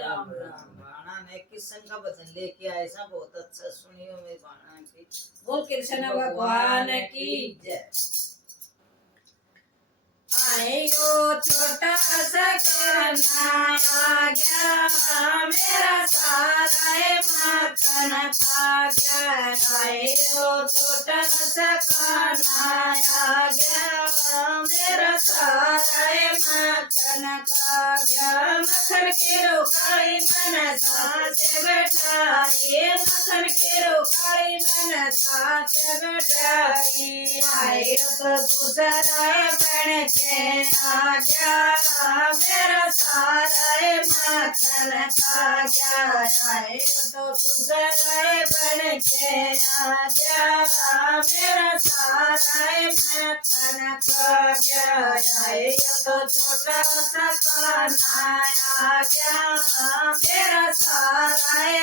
राम राम। बाणा ने किशन का भजन लेके आए सा, बहुत अच्छा सुनियो मेरे बाणा की। बोल कृष्ण भगवान की जय। आयो छोटा सा कान्हा आ गया, मेरा सारा माखन खा गया। आयो छोटा सा कान्हा आ गया, मेरा सारा माखन खा गया। मक्खन की रोकाई मन साथ बैठाई, मक्खन की रोकाई मन साथ बैठाई। आयो तो दूसरा बन के आ गया, मेरा सारा माखन खा गया। आयो तो दूसरा बन के आ गया, मेरा सारा माखन खा गया। आयो तो छोटा सा कान्हा आ गया, मेरा सारा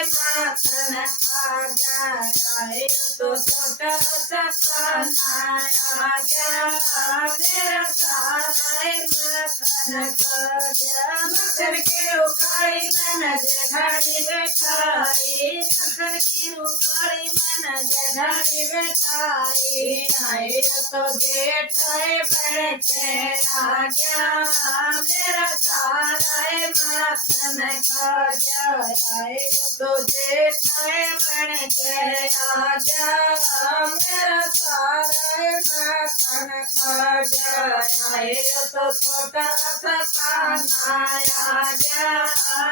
माखन खा गया। आयो तो छोटा सा कान्हा आ गया, मेरा सारा माखन खा गया। मक्खन की रोकाई मन जेठानी बैठाई, मक्खन की रोकाई मन जेठानी बैठाई। आए तो जेठाई बन के आ गया, मेरा सारा माखन खा गया। आए तो जेठाई बन के आ गया, मेरा सारा माखन खा गया। आए तो छोटा सा कान्हा आ गया,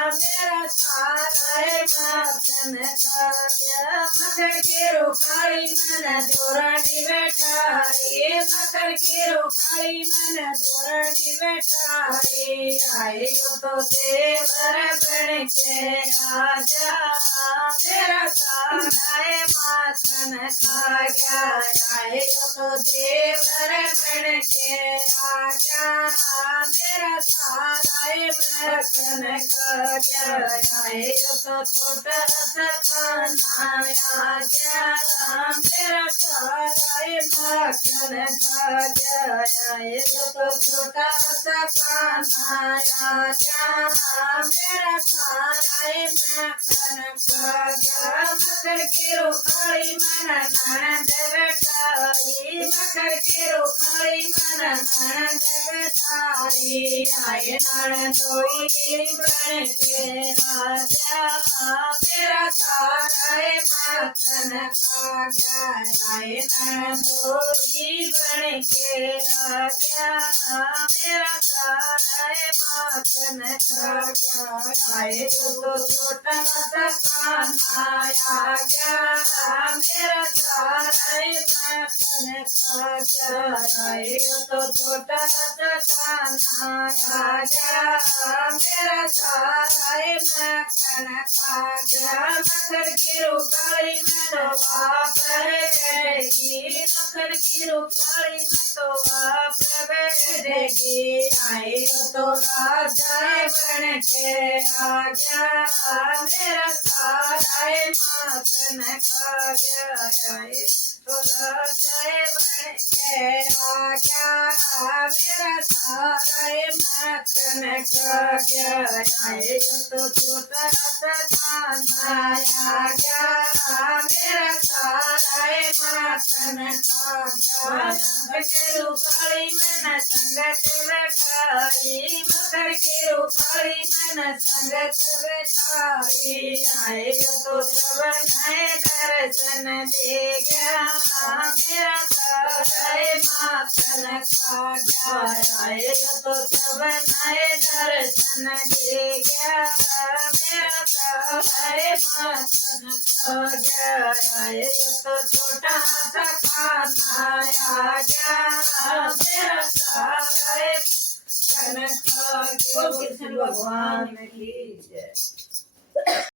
मेरा सारा माखन खा गया। मक्खन की रोकाई मन जोरानी बैठाई, मक्खन की रोकाई मन जोरानी बैठाई। आए तो देवर बन के आ गया, मेरा सारा माखन खा गया। आए तो देवर बन के आ गया, मेरा सारा माखन खा गया। आए तो छोटा सा कान्हा आ गया, मेरा सारा माखन खा गया। आए तो छोटा सा कान्हा आ गया, मेरा सारा माखन खा गया। मक्खन की रोकाई मन ननद बैठाई, मक्खन की रोकाई मन ननद बैठाई। आए ननदोई बन के आ गया, मेरा सारा माखन खा गया। आए ननदोई बन के आ गया, मेरा सारा माखन खा गया। आए तो छोटा सा कान्हा आ गया, मेरा सारा माखन खा गया। आए तो छोटा सा कान्हा आ गया, मेरा सारा माखन खा गया। मक्खन की रोकाई में तो आप बैठेगी, मक्खन की रोकाई में तो आप बैठेगी। आए तो राजा बन के आ गया, मेरा सारा माखन खा गया। आए तो राजा बन के आ गया, मेरा सारा माखन खा गया। आए तो छोटा सा कान्हा आ गया, मेरा सारा माखन खा गया। मक्खन की रोकाई मन संगत बैठाई, मक्खन की रोकाई मन संगत बैठाई। आए तो श्रवण दर्शन दे गया, मेरा सारा माखन खा गया। आए तो श्रवण दर्शन दे गया, मेरा सारा माखन खा गया। आए तो छोटा सा कान्हा आ गया, मेरा सारा माखन खा गया। कृष्ण भगवान की जय।